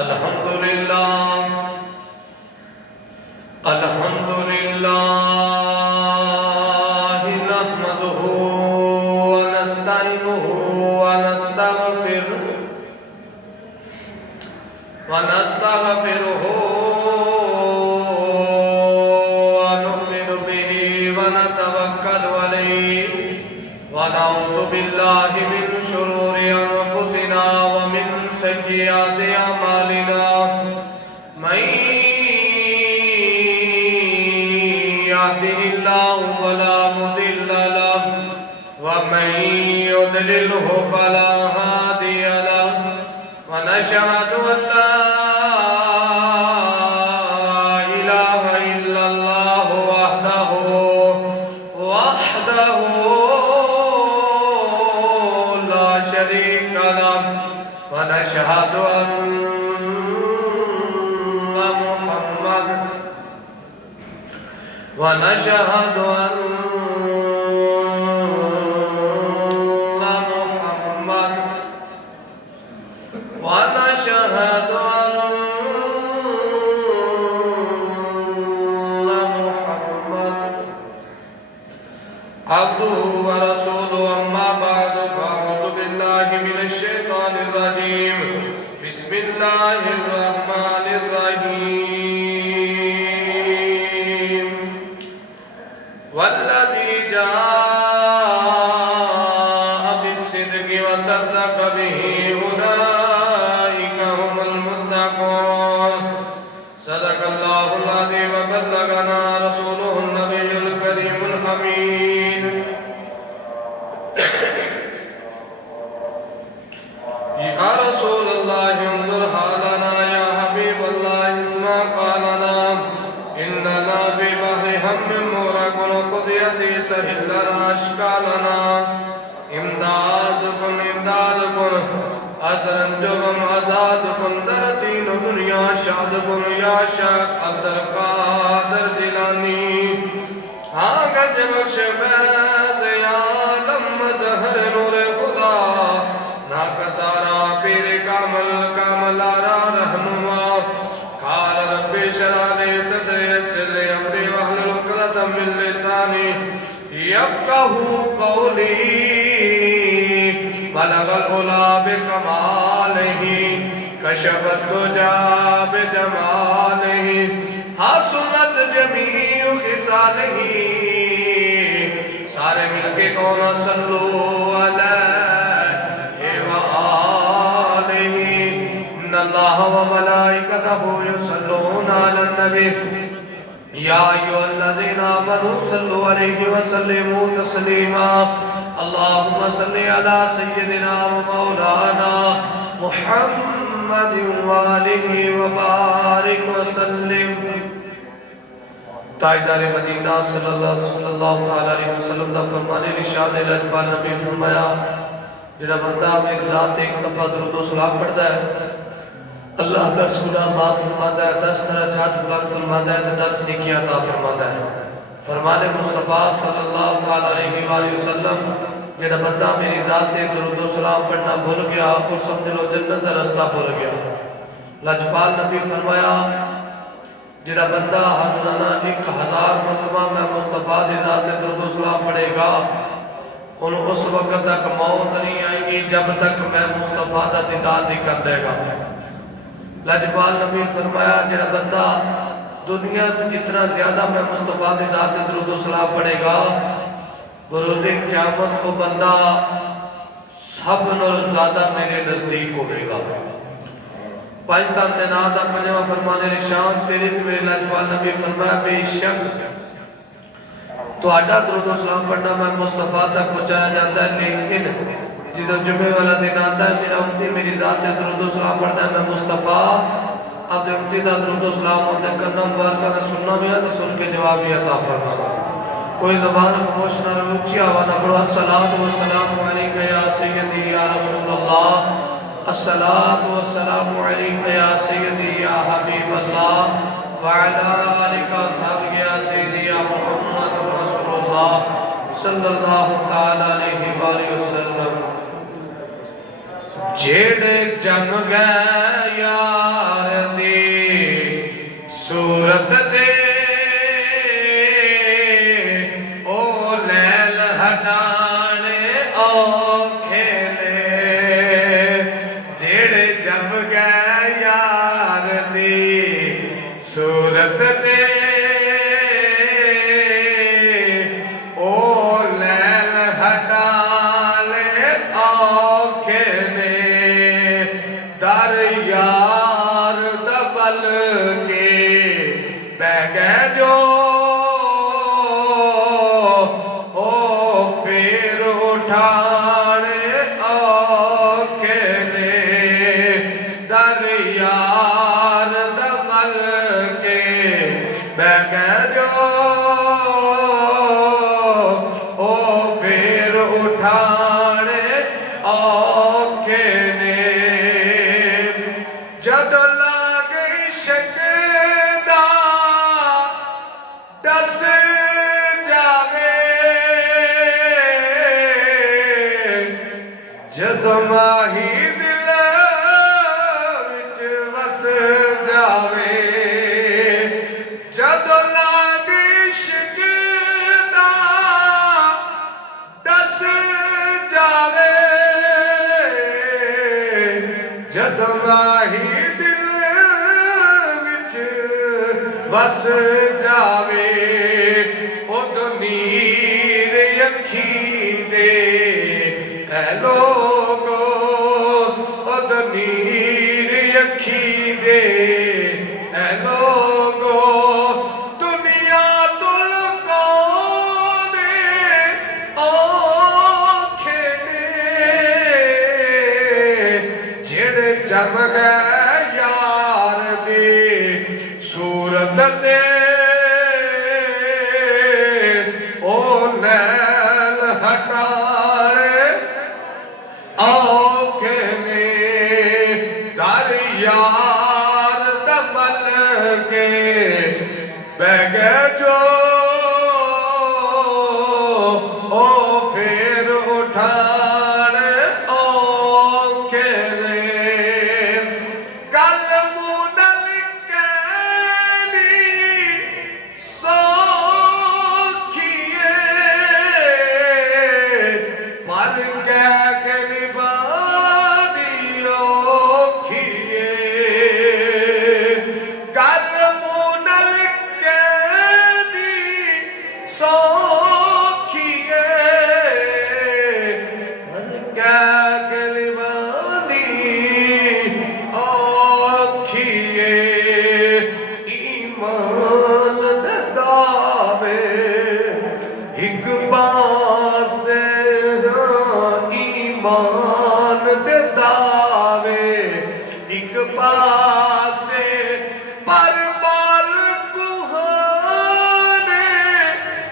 अल्हम्दुलिल्लाह नहमदुहु व नस्तईनुहु व नस्तगफिरुहु व नु'मिनु बिही व नतवक्कलु अलैहि व नऊज़ु बिल्लाहि मिन शुरूरि अनफुसिना व मिन सय्यिआति अमालिना मन यहदिहिल्लाहु फला मुदिल्ल लहु व मन युद्लिल्हु फला हादिय लहु व नशहदु अन ला इलाहा इल्लल्लाहु वहदहु ला शरीक लहु व नशहदु ونشهد أن محمد عبده ورسوله أما بعد فأعوذ بالله من الشيطان الرجيم بسم الله الرحمن الرحيم والذي جاء بالصدق وصدق به أولئك هم المتقون صدق الله العظيم وبلغنا رسوله النبي الكريم الحميد يا رسول الله انظر حالنا يا حبيب الله اسمع قالنا إننا في بحر هم مغرق خذ يدي سهل لنا أشكالنا إمدادكم أدرنجكم أزادكم در دين دنيا شادكم يا شيخ عبد القادر جيلاني آگج بخش فیض عالم مظہر نور خدا ناکسارا پیر کامل کاملارا رہنما قال رب اشرح لي صدري يسر لي امري واحلل عقدة من لساني يفقهوا قولي بلغ العلا بكماله كشف الدجى بجماله حسنت جميع خصاله सारे मिलके कौन सल्लु अलैहि व आलिहि इन्नल्लाह व मलाइकतहु युसल्लूना अलन नबी या अय्युहल्लज़ीना आमनू सल्लु अलैहि व सल्लिमू तस्लीमा अल्लाहुम्मा सल्लि अला सय्यिदिना व मौलाना मुहम्मदिन व आलिहि व बारिक व सल्लिम ताजदार मदीना सल्लल्लाहु अलैहि वसल्लम दा फरमाने निशान लजपाल नबी फरमाया जेड़ा बंदा मेरी रात एक दफा दुरूद व सलाम पढ़दा है अल्लाह 10 गुनाह माफ फरमाता है 10 दरजात बुलंद फरमाता है 10 नेकियां अता फरमाता है फरमाने मुस्तफा सल्लल्लाहु अलैहि वसल्लम जेड़ा बंदा मेरी रात एक दुरूद व सलाम पढ़ना भूल गया वो समझ लो जन्नत दा रास्ता भूल गया लजपाल नबी फरमाया जिहड़ा बंदा हर रोजाना 1000 मरतबा मैं मुस्तफा दी रात में दुरूद सलाम पढ़ेगा उन्हें उस वक्त तक मौत नहीं आएगी जब तक मैं मुस्तफा दा दीदार नहीं कर लेगा लजपाल नबी फरमाया जिहड़ा बंदा दुनिया में जितना ज्यादा मैं मुस्तफा दी रात में दुरूद सलाम पढ़ेगा रोज़े क़यामत को बंदा सब नालों ज्यादा मेरे नजदीक होगा पांच तन के नाम का पंजवा फरमाने निशान तेरे ते मेरे लजपाल नबी फरमाया बेशक तुहाडा दुरूद सलाम पढ़ना मैं मुस्तफा तक पहुंचाया जाता है लेकिन जो जुमे वाला दिन आता है मेरा उम्मती मेरी रात में दुरूद सलाम पढ़ता है मैं मुस्तफा अपने उम्मती का दुरूद सलाम अपने कन्ना मुबारक का सुनना भी है तो सुन के जवाब भी अता फरमाना कोई ज़बान खामोश ना रहे ऊंची आवाज़ ना करो अस्सलातु वस्सलामु अलैका या सय्यदी या रसूल अल्लाह अस्सलातु वस्सलामु अलैका या सय्यदी या हबीब अल्लाह व अला आलिका सहाबिका या सय्यदी या मुहम्मद रसूलुल्लाह सल्लल्लाहु तआला अलैहि वसल्लम जेड़े जम गए यार औखे ने जेड़े जम गए यार दी सूरत दे ओ लैल हटाले औखे ने दर यार दबल के बह गए जो उठाने औखे ने दर यार दबल के बह गए जो ओ फिर उठाने औखे ने जदों लागे इश्क दा दस जदों माही दिल विच वस जावे जदों लाग इश्क दा दस जावे जदों माही दिल विच वस जावे उदों नीर अखी दे लोगो नीर अखी दे लोगो दुनिया तुल कौने औखे ने जेड़े जम गए यार दी सूरत दे ओ नैल हटाले औखे ने दर यार दबल के बह गए जो ओ फिर उठाने औखे ने गल मुनल कहनी सौखिए पर कह के ईमान दे दावे एक पासे पर बाल कुहाने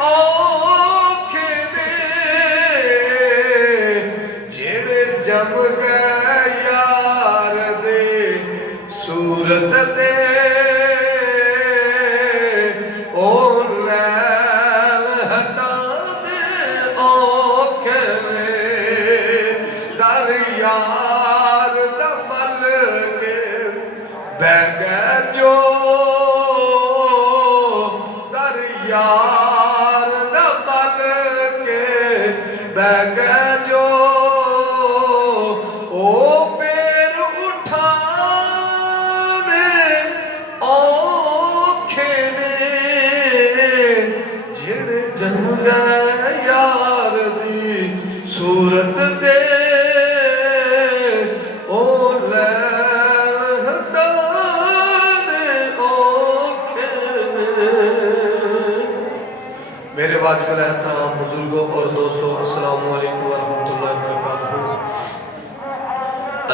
औखे ने जेड़े जम गए यार दे सूरत दे ओ लैल हटाने औखे ने दर यार दबल के बह गए जो दर यार दबल के बह गए जो ओ फिर उठाने औखे ने जेड़े जम गए यार दी सूरत दे ओ लैल हटाने औखे ने। मेरे वाजिब एहतराम बुजुर्गों और दोस्तों, अस्सलामु अलैकुम वरहमतुल्लाहि वबरकातुहू।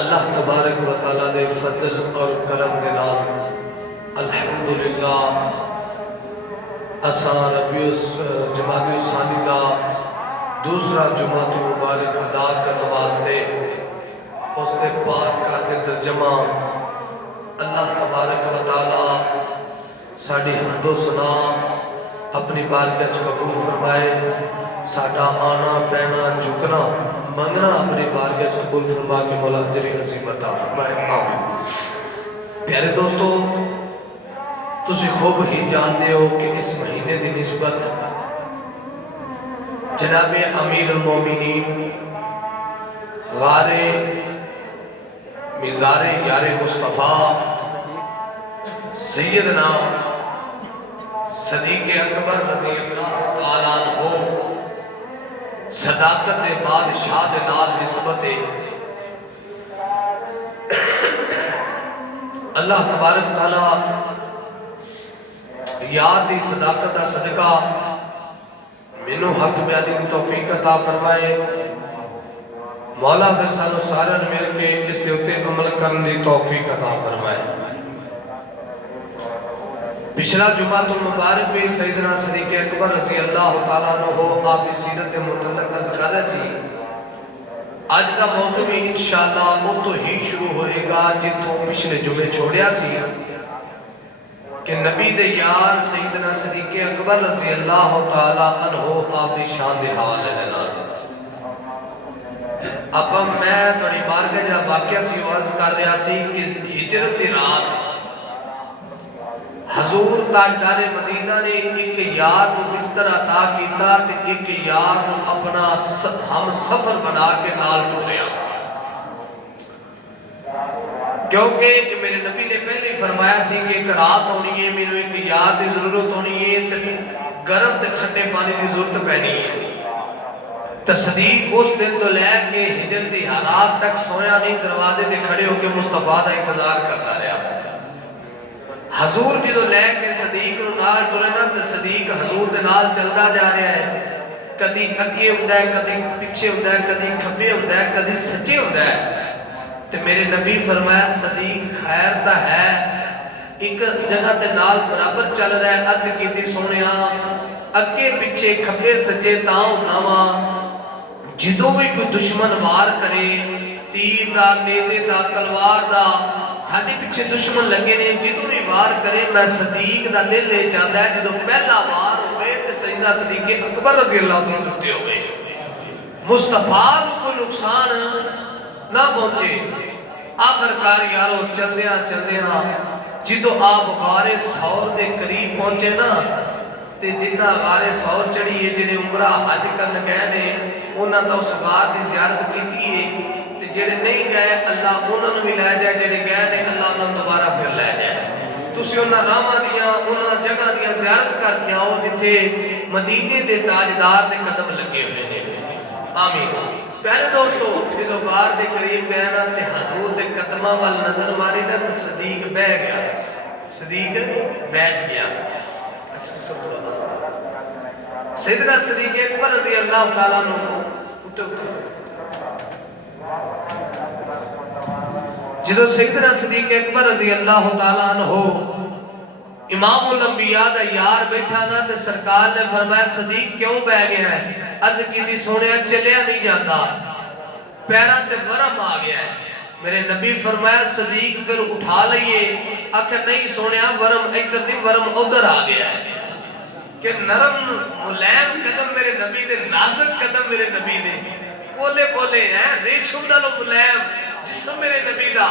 अल्लाह तबारक व तआला दे फजल और करम दे नाल अल्हम्दुलिल्लाह असा जमाती सानी का दूसरा जुमातुल मुबारक अदा करने वास्ते उसके पाक का तर्जमा अल्लाह तबारक व तआला साडी हम्दो सना अपनी बारगाह च कबूल फरमाए। साडा आना पैना झुकना मंगना अपनी बारगाह च कबूल फरमा के मौला अजर अज़ीम अता फरमाए। आमीन। प्यारे दोस्तों, तुसी खूब ही जानते हो कि इस महीने की निस्बत जनाबे अमीर उल मोमिनीन गारे मिज़ारे यारे मुस्तफ़ा सैयदना सदीक़ अकबर रज़ियल्लाहु ताला अन्हु सदाकत दे बादशाह दे नाल निस्बत अल्लाह तबारक तआला यार दी सदाकत दा सदका मैनू हक बयानी की तौफीक अता फरमाए। मौला फिर सानू सारे मिल के इस दे उत्ते अमल करने की तौफीक अता फरमाए। पिछला जुमातुल मुबारक में सैयदना सदीक़ अकबर रज़ी अल्लाह तआला अन्हु आप की सीरत के मुतल्लक अर्ज़ कर रहे सी। आज का मौजू भी इंशाअल्लाह वो तो ही शुरू होएगा जिथों पिछले जुमे छोड़िया सी कि नबी दे यार सैयदना सदीक़ अकबर रज़ी अल्लाह तआला अन्हु आप दी शान दे हवाले दे नाल अब मैं थोड़ी बारगाह दा वाकया सी अर्ज़ कर रहा सी कि हिजरत दी रात हजूर ताजदार मदीना ने एक यार को बिस्तर अता किया ते एक यार को अपना हम सफर बना के नाल टोरिया, क्योंकि मेरे नबी ने पहले ही फरमाया सी कि एक रात होनी है, मेनू एक यार की जरूरत होनी है, ते गर्म ते ठंडे पानी की जरूरत पैनी है। तो सदीक उस दिन तो लैके हिजरत की रात तक सोया नहीं, दरवाजे से खड़े होकर मुस्तफा का इंतजार करता रहा। हजूर जो लैके सदीक नाल टुरे ना तो सदीक हजूर के नाल चलता जा रहा है, कभी अगे होंदा है, कभी पिछे होंदा है, कभी खब्बे होंदा है, कभी सज्जे होंदा है। तो मेरे नबी फरमाया सदीक खैर दा है, एक जगह ते नाल बराबर चल रहा है। अर्ज कीती सोनिया अगे पिछे खब्बे सज्जे ता होना वा जो भी कोई दुश्मन वार करे, तीर दा, नेज़े दा, तलवार दा, साडे पिछे दुश्मन लगे ने, जो भी वार करे मैं सदीक दा दिल ले जाता है। जो पहला वार होवे ते सैयदना सदीक़ अकबर रज़ी अल्लाह तआला अन्हु उत्ते होवे, मुस्तफा को कोई नुकसान ना पहुंचे। आखिरकार यारो चलदियां चलदियां जो आप गारे सौर के करीब पहुंचे ना, ते जिन्ना गारे सौर चढ़ी है, जिन्हें उमरा हज करन गए ने उन्होंने तो उस गार की ज़ियारत की है, ते जेड़े नहीं गए अल्लाह उन्होंने भी लै जाए, जेड़े गए ने अल्लाह उन्होंने दोबारा फिर लै जाए। तुसीं उन्हां राहां दियां उन्हां जगह दियां ज़ियारत करके आओ जिथे मदीने के ताजदार के कदम लगे हुए हैं। आमीन। प्यारे दोस्तों, जो गार के करीब गए ना तो हजूर के कदमां वाल नजर मारी ना तो सदीक बह गया, सदीक बैठ गया। सैयदना सदीक़ अकबर रज़ी अल्लाह तआला अन्हु जो सैयदना सदीक़ अकबर रज़ी अल्लाह तआला अन्हु इमामुल अंबिया दा यार बैठा ना ते सरकार ने फरमाया सदीक क्यों बह गया है? अर्ज कीती सोनिया चलिया नहीं जाता, पैरों ते वरम आ गया है। मेरे नबी फरमाया सदीक फिर उठा लइए। आखिर नहीं सोनिया वरम इधर नहीं वरम उधर आ गया है कि नरम मुलायम कदम मेरे नबी दे, नाजुक कदम मेरे नबी दे, बोले बोले हैं रेशम नालों मुलायम जिस्म मेरे नबी दा।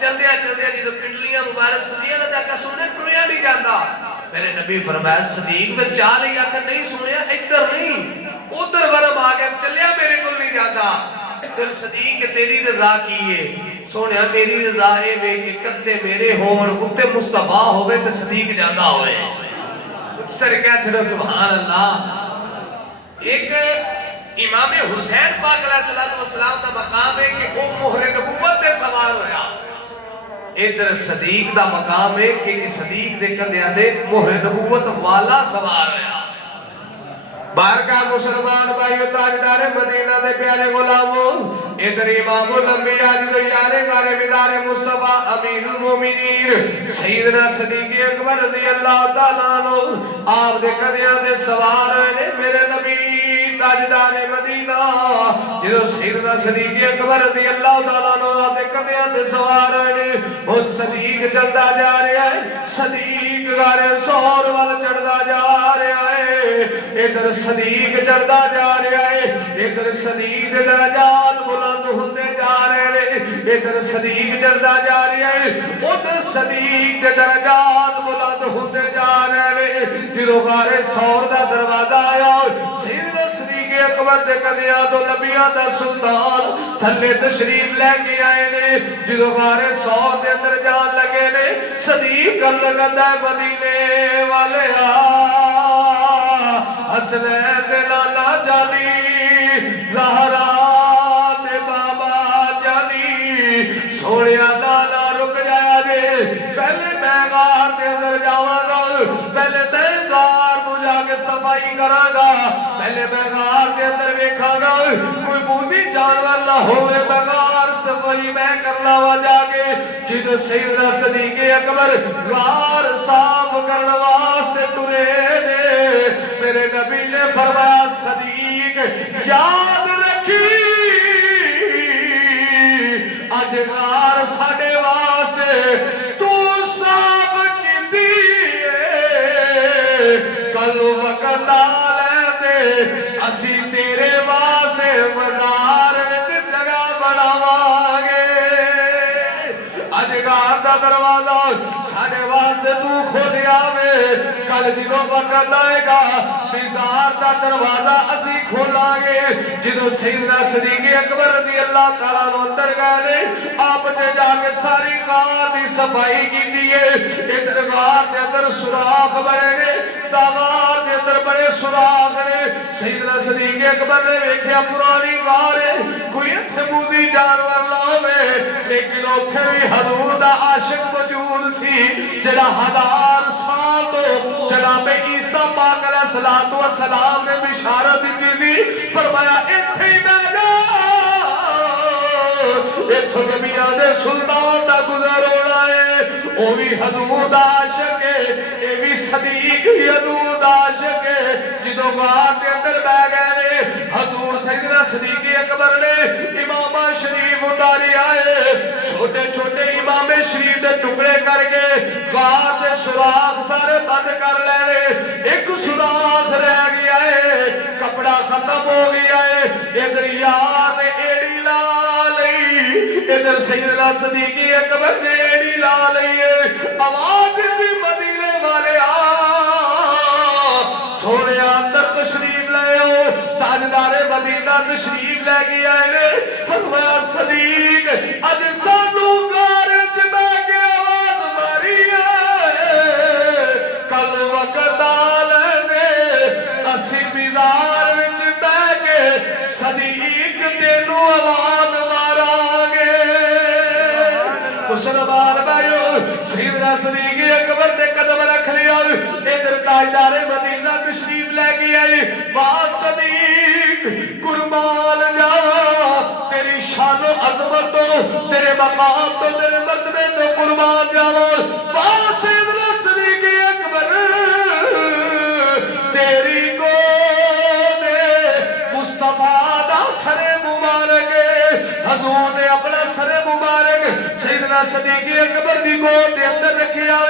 चलदिया चलदिया जो पिंडलियां मुबारक सदियां ना जाकर सोने टुरिया नहीं जाता। मेरे नबी फरमाया सदीक में चाल ही आकर नहीं सुनिया इधर नहीं उधर वरम आ गया, चलिया मेरे को नहीं जाता। फिर सदीक तेरी रजा की है सोनिया, मेरी रजा है वे कि कदे मेरे होवन उत्ते मुस्तफा होवे ते सदीक जाता होवे। सर क्या चलो सुभान अल्लाह। एक इमाम हुसैन पाक अलैहिस्सलाम दा मकाम है कि वो मोहरे नबूवत दे सवार होया, इधर सदीक दा मकाम है कि सदीक दे कंधियां दे मोहरे नबूवत वाला सवार होया। बारका मुसलमान भाइयों ताजदार मदीना दे प्यारे गुलामों, इधर इमामुल अंबिया जो यारे गारे मिदारे मुस्तफा अमीरुल मोमिनीन सैयदना सदीक़ अकबर रज़ी अल्लाह तआला अन्हु आप दे कदियां दे सवार ने। मेरे नबी ताजदार मदीना जो सैयदना सदीक़ अकबर रज़ी अल्लाह तआला अन्हु आप दे कदियां दे सवार ने। उन सदीक चलदा जा रहा है, सदीक गारे सौर वाल चढ़दा जा रहा है, इधर सदीक चढ़दा जा रहा है, इधर सदीक दरजात बुलंद होते जा रहे हैं, इधर सदीक चढ़दा जा रहा है, उधर सदीक दरजात बुलंद होते जा रहे हैं। जो गारे सौर का दरवाजा आया सैयदना सदीक़ अकबर दे कदिया तो नबिया दा सुल्तान थले तशरीफ लैके आए ने जो बारे 100 के अंदर जान लगे ने सदीक लगदा मदीने वाले हसनैन दे नाना जानी ज़हरा दे बाबा जानी सोने नाना रुक जाया जे पहले मैं गार दे अंदर जावांगा पहले मैं गार बुझा के सफाई करांगा पहले मैं गार दे अंदर वेखांगा कोई बूंदी जानवर ना होवे मैं गार सफाई मैं करना वा जाके जिदो सैयदना सदीक अकबर गार साफ करने वास्ते टुरे ने मेरे नबी ने फरमाया सदीक याद रखी अज गार साडे वास्ते तू साफ कीती कल वक्त लैंदे असी तेरे वास्ते मज़ार विच जगह बनावांगे अज गार दा दरवाजा साडे वास्ते तू खोलिया वे कल जो वक्त आएगा मज़ार दा दरवाजा असी खोलांगे जो सैयदना सदीक अकबर रज़ी अल्लाह तआला अन्हु अंदर गए आपने जाके सारी गार की सफाई की इधर गार के अंदर सुराख बने ने गार के अंदर बड़े सुराख ने सैयदना सदीक अकबर ने वेख्या पुरानी गार है कोई इत्थे बूंदी जानवर ना होवे लेकिन उत्थे भी हजूर दा आशिक मौजूद सी जेड़ा 1000 साल तो जनाब ईसा पाक अलैहिस्सलातु वस्सलाम ने बिशारत दी थी फरमाया इत्थे ही मैं इत्थों नबियां दे सुल्तान दा गुजर होना है ओ भी हजूर दा आशिक है ए भी सदीक भी हजूर दा आशिक है जिदों गार के अंदर बैठ गए ने हजूर सैयदना सदीक अकबर ने इमामा शरीफ उतारी आए छोटे छोटे इमामे शरीफ दे टुकड़े करके गार दे सुराख सारे बंद कर लेने एक सुराख रह गया है कपड़ा खत्म हो गया है इधर यार ने एड़ी ला लई इधर सैयदना सदीक अकबर ने एड़ी ला लई आवाज दी मदीने वाले सोने अंदर तशरीफ ले आओ ताजदारे मदीना तशरीफ लेके आए ने फरमाया सदीक अज सानू गार च बैठ के आवाज मारी है कल वक्त आलने असी मज़ार विच बैठ के सदीक तेनू आवाज मारांगे मुसलमान भाइयों सैयदना सदीक अकबर ने कदम रख लिया इधर ताजदारे मदीना तशरीफ लेके आई वाह सदीक कुर्बान जावा तेरी शानो अजमत तो तेरे मकाम तो तेरे मर्तबे तो कुर्बान जावा वाह सैयदना सदीक अकबर तेरी गोद मुस्तफा दा सरे मुबारक हजूर ने अपना सरे मुबारक सैयदना सदीक अकबर दी गोद दे अंदर रखिया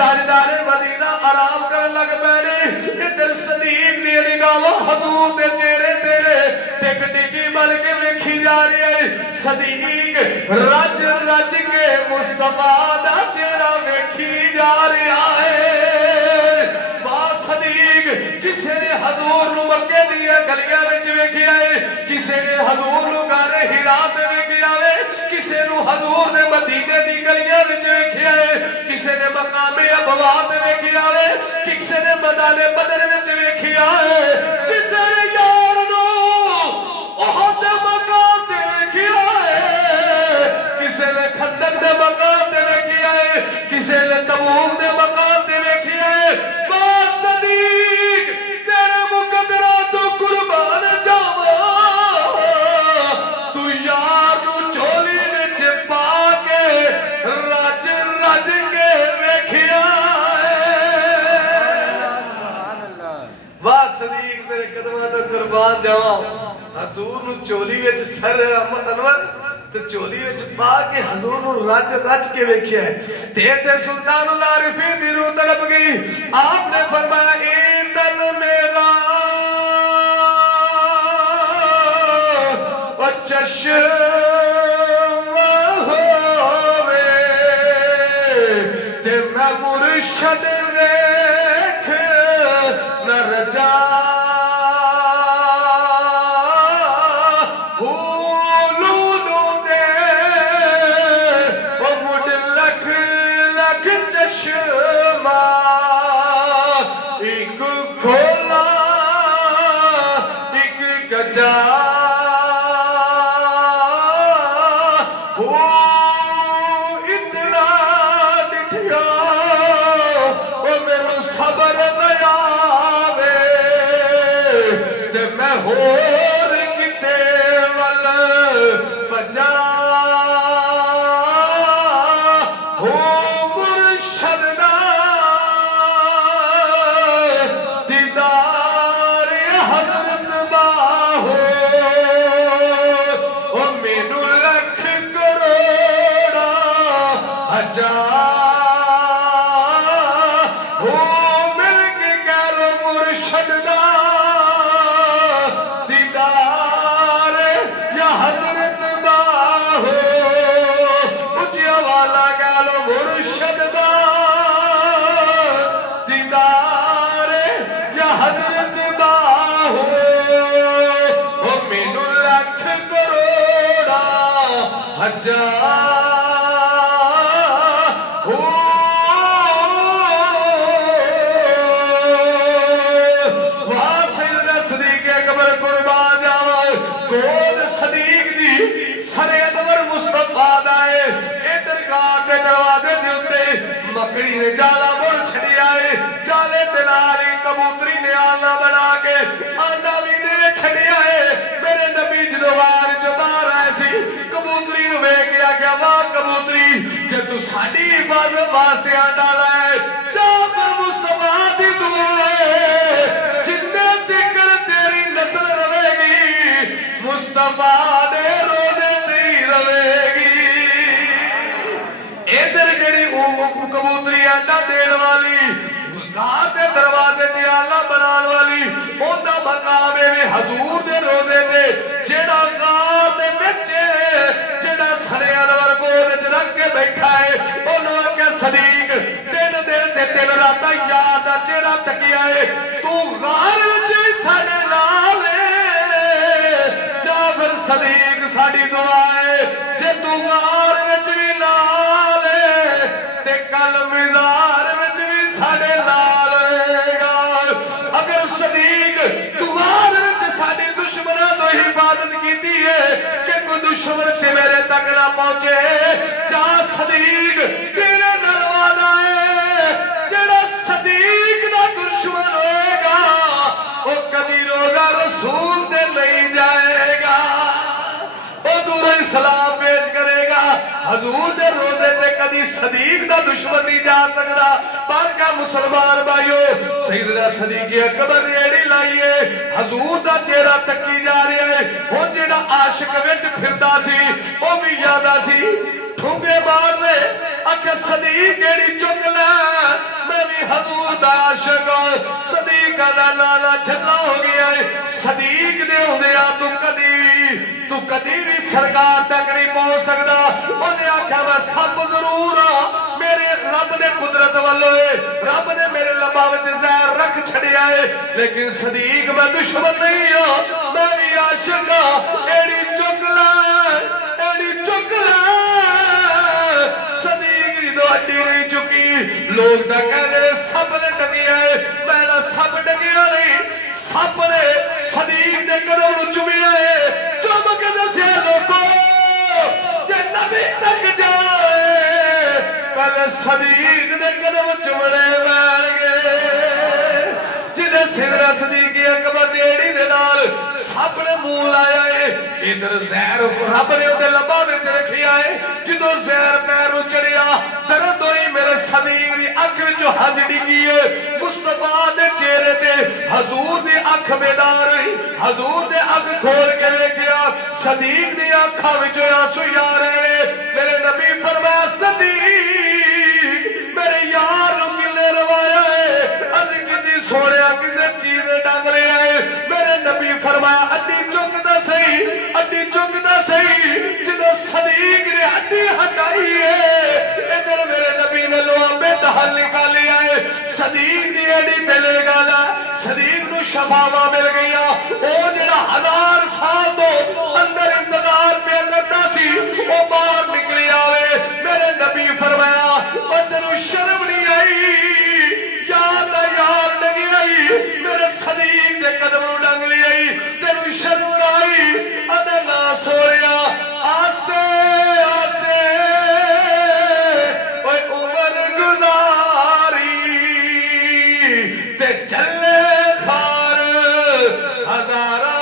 ताजदारे मदीना आराम करन लग पए इधर सदीक दी निगाहां हजूर दे चेहरे तेरे टिक टिकी बल के वेखी जा रही है सदीक रज रज के मुस्तफा दा चेहरा वेखी जा रहा है वाह सदीक किसी ने हजूर नू मक्के दी गलियां विच वेखिया है किसी ने हजूर नू गारे हिरा ते वेखिया है किसी नू हजूर ने मदीने दी गलियां विच वेखिया है किसी ने मकामे अबवा ते वेखिया है किसी ने मैदाने बदर विच वेखिया है किसी ने यार नू ओहद दे मकाम ते वेखिया है किसी ने खंदक दे मकाम ते वेखिया है किसी ने तबूक दे मकाम ते वेखिया है वाह सदीक तेरे मुकद्दरा तो कुर्बान जावा तू यार नू झोली विच पा के रज रज के वेखिया वाह सदीक तेरे कदमां तो कुर्बान जावा हजूर नू चोली विच सर अनवर ते चोली विच पा के हजूर नू रज रज के वेखिया है ते सुल्तानुल आरिफीन दी रूह तड़प गई आपने फरमाया ए तन मेरा ओ चश्मा होवे ते मैं मुर्शद वेख न रजा हजा हो वाह सैयदना सदीक अकबर कुर्बान जावा गोद सदीक दी सरे अकबर मुस्तफा दा है इधर कार दे दरवाजे दे उत्ते मकड़ी ने जाला मुड़ छड़िया है जाले दे नाल कबूतरी ने आला बना के आंडा भी दे छड़िया है मेरे नबी जदों वार चों बाहर आए सी कबूतरी नु वेख के आख्या वाह कबूतरी जे तू साडी इबादत वास्ते आंडा लाए जा फिर मुस्तफा दी दुआ है जिन्ने तिकर तेरी नस्ल रवेगी मुस्तफा दे रोज़े तेरी रवेगी इधर जेड़ी कबूतरी आंडा देण वाली गां दे दरवाजे ते आला बनाने वाली ओदा मकाम है हजूर दे रोज़े ते जेड़ा गां दे विच जेड़ा सड़िया नवर गोद च रख के बैठा है ओनू आख्या सदीक दिन दिन ते दिन रात याद दा चेहरा तकिया है तू गार विच भी साडे नाल जा फिर सदीक साडी दुआ है जे तू गार विच भी नाल ते कल मिज़ार विच भी साडे नाल होएगा अगर सदीक तू गार विच साडी दुश्मनां तो हिफाजत कीती है कि कोई दुश्मन से मेरे तक ना पहुंचे जा सदीक तेरे नाल वादा है जेड़ा सदीक दा दुश्मन होएगा वो कभी रोज़ा रसूल दे नहीं जाएगा वो दूर सलाम पेश करेगा हजूर दे रोज़े ते कदी सदीक दा दुश्मन नहीं जा सकदा पर का मुसलमान भाइयों सैयदना सदीक अकबर ने एड़ी लाई है हजूर दा चेहरा तकी जा रहा है हुण जेड़ा आशिक विच फिरदा सी ओ भी यादा सी ठुंगे मार ले आखे सदीक एड़ी चुक ले मैं भी हजूर दा आशिक सदीक दा लाला झल्ला हो गया है सदीक दे हुंदिया तू कदी भी सरकार तक नहीं पहुंच सकता उन्हें आख्या मैं सब जरूर मेरे रब ने कुदरत वालों रब ने मेरे लबा विच जहर रख छड़िया है लेकिन सदीक मैं दुश्मन नहीं हाँ मैं भी आशिक हाँ एड़ी चुक ला सदीक दी तो अड्डी नहीं चुकी लोग तो कहते सब ने डगिया है मैं सब डगिया नहीं सब ने सदीक दे कदम नूं चुमिया है चुम के दस्या लोगों जे नबी तक जाना है पहले सदीक दे कदम चुमने पैण गए जिन्हें सैयदना सदीक अकबर दी एड़ी दे नाल सब ने मुंह लाया है इधर जहर रब ने उहदे लबां विच रखिया है जदों जहर पैर नूं चढ़िया दर्द होई मेरे सदीक दी अख विचों हज डिगी है मुस्तफा दे चेहरे ते हजूर दी अख बेदार हुई हजूर दे अख खोल के वेखिया सदीक दी अखां विचों आंसू आ रहे मेरे नबी फरमाया सदीक मेरे यार नूं किन्ने रवाया है अज किदी सोहणिया किसे चीज ने डंग लिया है मेरे नबी फरमाया अड्डी चुकदा सही जदों सदीक ने अड्डी हटाई है इधर मेरे नबी ने लोहा दहल निकालिया है सदीक दी एड़ी ते निकाला सदीक नूं शफावां मिल गईयां ओ जेड़ा 1000 साल तो अंदर इंतजार पे करदा सी ओ बाहर निकली आवे मेरे नबी फरमाया ओ तेनू शर्म नहीं आई याद यार नहीं आई मेरे सदीक दे कदम नूं डंग ली आई तेनू शर्म आई अदे ना सोया आसे आसे ओए उम्र गुजारी ते चले खार हजारा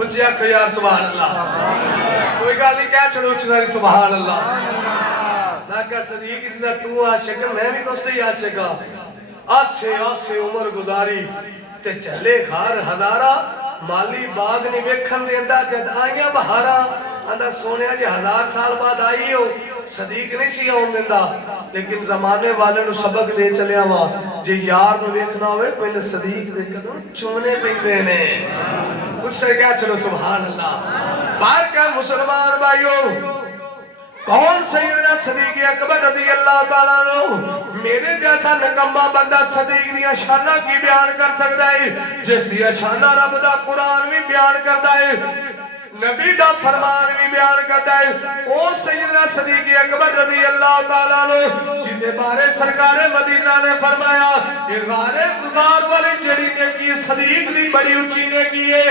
उच्ची आखो यार सुभान अल्लाह। कोई गल नहीं कह छोड़ो उच्ची सारी सुभान अल्लाह। मैं कहा सदीक जितना तू आशिक मैं भी तो उससे ही आशिक हाँ। आसे आसे उम्र गुजारी ते चले घर हजारा माली बाग नहीं वेखन देंदा जद आईया बहारा आंदा सोने जी 1000 साल बाद आई हो सदीक नहीं सी आउन देंदा लेकिन जमाने वाले नु सबक दे चलिया वा जे यार नु वेखना होवे पहले सदीक दे कदम चुमने पैंदे ने उससे क्या चलो सुभान अल्लाह। बाहर का मुसलमान भाइयों कौन सैयदना सदीक अकबर रज़ी अल्लाह ताला अन्हु मेरे जैसा निकम्मा बंदा सदीक दियां शाना की बयान कर सकता है जिस दियां शाना रब दा कुरान भी बयान करता है नबी दा फरमान भी बयान करता है ओ सैयदना सदीक अकबर रज़ी अल्लाह ताला अन्हु जिनके बारे सरकार मदीना ने फरमाया ये गारे गुजार वाली जड़ी ने की सदीक दी बड़ी ऊंची ने की है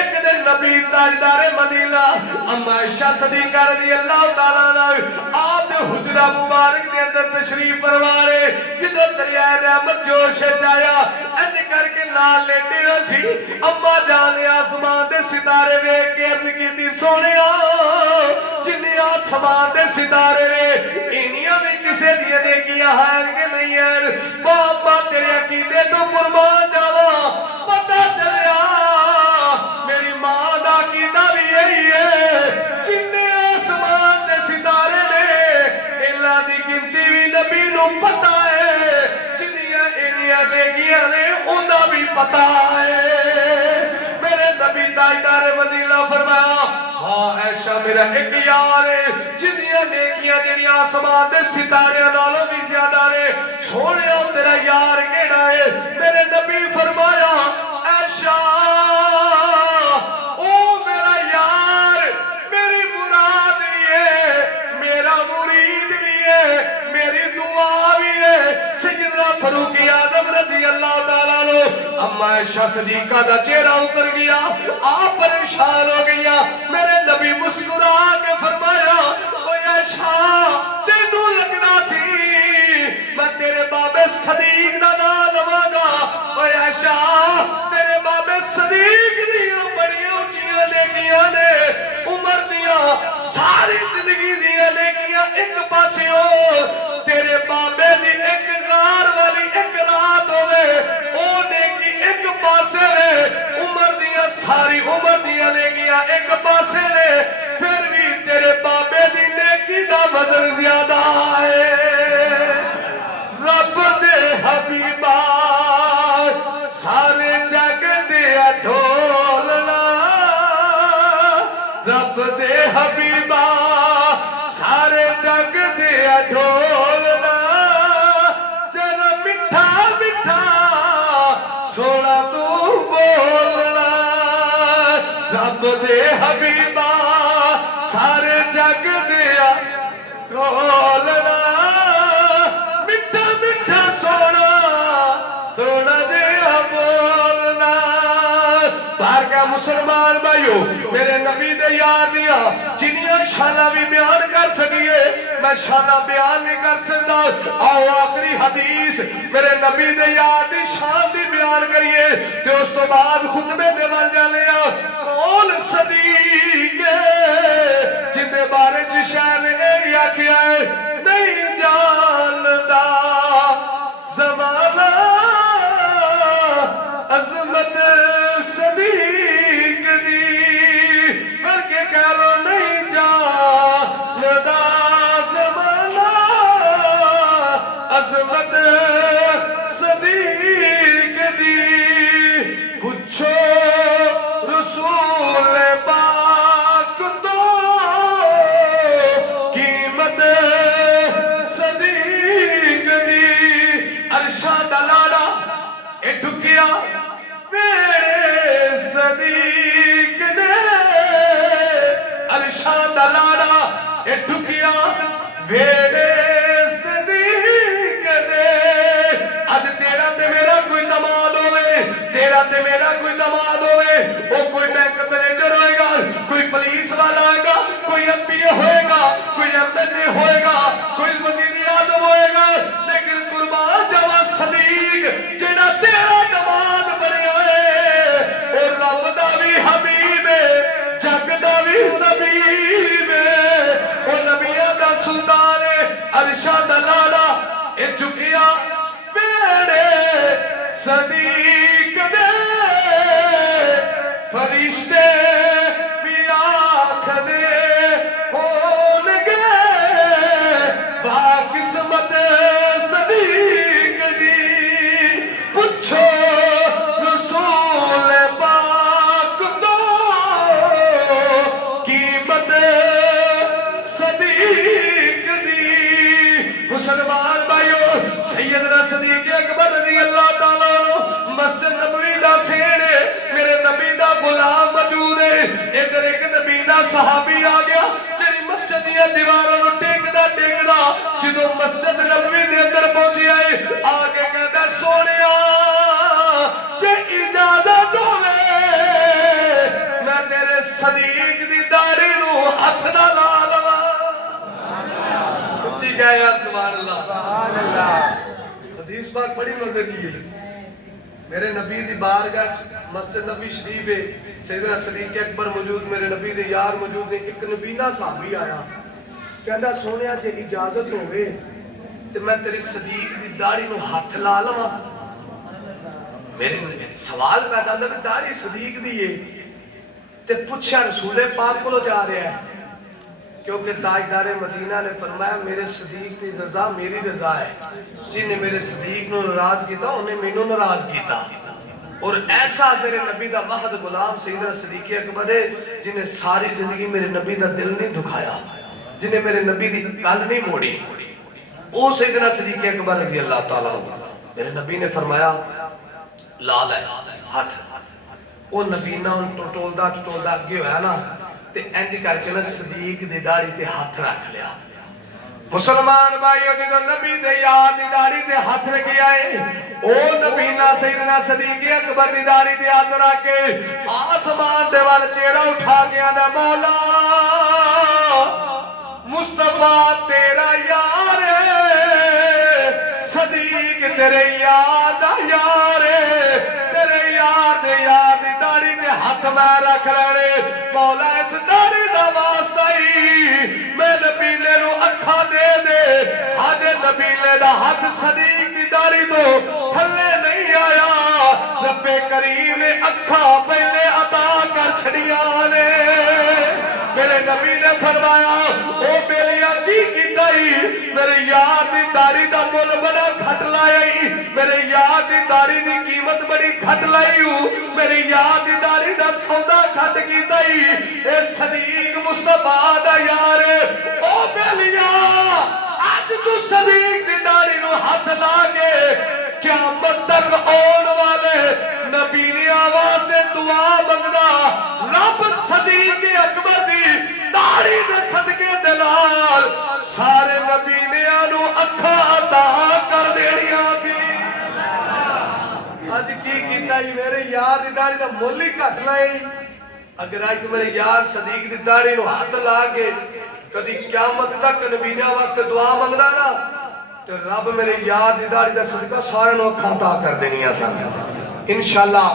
एक दिन नबी ताजदार मदीना अम्मा आयशा सदीका रज़ी अल्लाह ताला आप हुजरा मुबारक के अंदर तशरीफ फरमा रहे जिदों दरिया रहमत जोश आया इंज करके नाल लेटे हो सी अम्मा जान आसमान दे सितारे वेख के अर्ज कीती सोनिया जिन्ने आसमान दे सितारे ने इनियां भी किसे दिए नेकियां हैं कि नहीं हैं बाबा तेरे अकीदे तो कुर्बान जावा पता चलिया मेरी मां दा अकीदा भी यही है जिन्ने आसमान दे सितारे ने इन्हां दी गिनती भी नबी नूं पता है जिन्नियां इनियां नेकियां ने उन्दा भी पता है मेरे नबी ताजदार मदीना फरमाया हाँ ऐशा मेरा एक यार है जिन्नियां नेकियां जेड़ियां आसमान दे सितारे नालों भी ज्यादा ने सोनिया तेरा यार केड़ा है मेरे नबी फरमाया ऐशा ओ मेरा यार मेरी मुराद भी है मेरा मुरीद भी है मेरी दुआ भी है सैयदना फारूक आजम रज़ी अल्लाह ताला नो अम्मा आयशा सदीका दा चेहरा उतर गया आप परेशान हो गया मेरे नबी मुस्कुरा के फरमाया ओ आयशा तेनू लगना सी मैं तेरे बाबे सदीक दा नाम लवांगा ओ आयशा तेरे बाबे सदीक दियां बड़ियां ऊंचियां नेकियां ने उम्र दियां सारी जिंदगी दियां नेकियां एक पासे हो तेरे बाबे दी एक गार वाली एक रात होवे ओ नेकी एक पासे वे उम्र दियां सारी उम्र दियां नेकियां एक पासे ने फिर भी तेरे बाबे दी नेकी दा वजन ज्यादा है रब दे हबीबा सारे जग दे ढोलना रब दे हबीबा सारे जग दे ढोलना जरा मिठा मिठा सोना तू बोलना रब दे हबीबा सारे जग दे ढोलना मिठा मिठा सोना थोड़ा जिहा बोलना। बाहर का मुसलमान भाइयों मेरे नबी दे यार दिया जिन्नियां शाना भी बयान कर सकिए मैं शाना बयान नहीं कर सकता आओ आखिरी हदीस मेरे नबी दे यार दी शान दी बयान करिए ते उस तो बाद खुतबे दे वल जाने कौन सदीक जिंदे बारे च शान ने आखिया है नहीं जानदा ज़माना अज़मत सदीक दी बल्कि कह लो नहीं जानदा ज़माना अज़मत सदीक दी पूछो रसूल पाक तो कीमत सदीक दी अरशा दा लाड़ा ए ढुकिया मेरे सदीक ने अरशा दा लाड़ा ए ढुकिया मेरे सदीक ने अज तेरा ते मेरा कोई दमाद होवे तेरा ते मेरा कोई दमाद होवे वो कोई बैंक मैनेजर होएगा कोई पुलिस वाला होएगा कोई एमपी होएगा कोई एमएलए होएगा कोई वजीर आजम होएगा लेकिन कुर्बान जावा सदीक जेड़ा तेरा दमाद बने होए और रब दा भी हबीब है सदीक दे फरिश्ते भी आखदे होणगे बा किस्मत सदीक दी पुछो रसूल पाक तो कीमत सदीक दी। मुसलमान भाइयों सैयदना सदीक अकबर रज़ी अल्लाह तआला अन्हु मस्जिद नबवी दा सेण मेरे नबी दा गुलाम मौजूद है। इधर एक नबी दा सहाबी आ गया तेरी मस्जिद दी दीवारां नु टेकदा टेकदा जदों मस्जिद नबवी दे अंदर पहुंचिया है आके कहंदा सोनिया जे इजाजत होवे मैं तेरे सदीक दी दाढ़ी नु हथ ना ला लवां। उच्ची कह यार सुभान अल्लाह सुभान अल्लाह। हदीस पाक बड़ी मजे की है। मेरे नबी दी बारगाह मस्जिद नबी शरीफ है सैयदना सदीक अकबर मौजूद मेरे नबी दे यार मौजूद ने एक नबीना साहबी आया कहंदा सोनिया जे इजाजत होवे ते मैं तेरी सदीक दी दाढ़ी नु हाथ ला लवां। मेरे सवाल पैदा होंदा कि दाढ़ी सदीक दी है ते पूछया रसूले पाक कोलों जा रहा है क्योंकि ताजदार मदीना ने फरमाया मेरे सदीक की रजा मेरी रजा है। जिन्हें मेरे सदीक को नाराज किया उन्हें मैनू नाराज किया। और ऐसा मेरे नबी का महद गुलाम सैयदना सदीक अकबर है जिन्हें सारी जिंदगी मेरे नबी का दिल नहीं दुखाया जिन्हें मेरे नबी की गल नहीं मोड़ी वो सैयदना सदीक अकबर रज़ी अल्लाह तआला मेरे नबी ने फरमाया लाल है हाथ वो नबीना टटोलदा टटोलदा अगे होया ना ते इंज करके ना सदीक दी दाढ़ी ते हाथ रख लिया। मुसलमान भाइयों जो नबी दे यार दी दाढ़ी ते हाथ रख आए ओ नबीना सैयदना सदीक अकबर दी दाढ़ी ते हाथ रख के आसमान दे वाल चेहरा उठा के आंदा मौला मुस्तफा तेरा यार सदीक तेरे यार दा यार तेरे यार दी दाढ़ी ते हाथ मैं रख लेने मौला इस दाढ़ी दा वास्ता ही मैं नबीले नु अखा दे दे हाजे नबीले दा हाथ सदीक दी दाढ़ी तो थल्ले नहीं आया रब्बे करीम ने अखा पहले अता कर छड़ियां ने। मेरे नबी ने फरमाया ओ बेलिया की कीताई मेरे यार दी दाढ़ी दा मुल बड़ा घट लाया मेरे यार दी दाढ़ी दी कीमत बड़ी घट लाई मेरे यार दी दाढ़ी दा सौदा घट कीता ए सदीक मुस्तफा दा यार ओ बेलिया आज तू सदीक दी दाढ़ी नु हाथ ला के क़यामत तक आने वाले नबीनिया वास्ते दुआ मंगदा रब सदीक अकबर दी दाढ़ी दे सदके दे नाल सारे नबीनिया नु अखा अता कर देनियां सी। आज की कीता मेरे यार दी दाढ़ी दा मुल ही घट लाई अगर आज मेरे यार सदीक दी दाढ़ी नु हाथ ला के कदी क़यामत तक नबीनिया वास्ते दुआ मंगदा ना ते रब मेरे यार दी दाढ़ी दा सदका सारे नु अखा अता कर देनियां सन। इंशाअल्लाह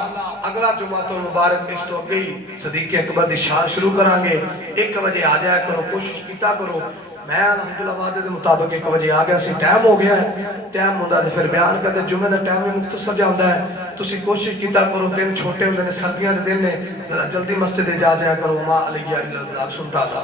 अगला जुमा तो मुबारक इस तो अगे ही सदीक अकबर दी शान शुरू करांगे। 1 बजे आ जाया करो कोशिश कीता करो मैं अल्हम्दुलिल्लाह वादे के मुताबिक 1 बजे आ गया सी टाइम हो गया है टाइम होंदा ते फिर बयान करते जुमे दा टाइम मुख्तसर जांदा है तुसी कोशिश कीता करो दिन छोटे होंदे ने सर्दियां दे दिन ने जरा जल्दी मस्जिद जा जाया करो मा अलैया इल्लल्लाह सुनता था।